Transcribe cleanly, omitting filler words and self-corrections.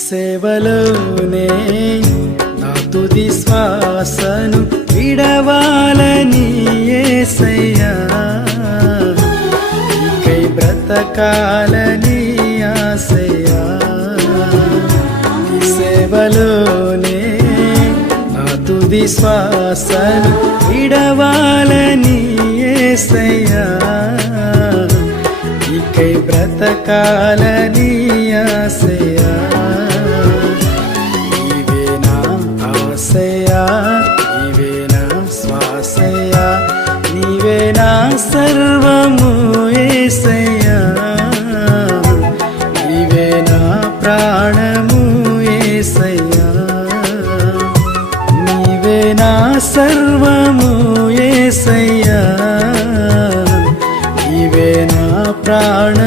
సేవలోనే నా తుది శ్వాసను విడవాలని యేసయ్యా, నీకై బ్రతకాలని ఆశయ్యా. ఈ సేవలోనే నా తుది శ్వాసను విడవాలని యేసయ్యా, నీకై బ్రతకాలని ఆశయ్యా. నీవే నా ఆశయ్యా, నీవే నా శ్వాసయ్యా, నీవే నా సర్వము యేసయ్యా, నీవే నా ప్రాణము యేసయ్యా, నీవే నా సర్వము యేసయ్యా, నీవే నా ప్రాణ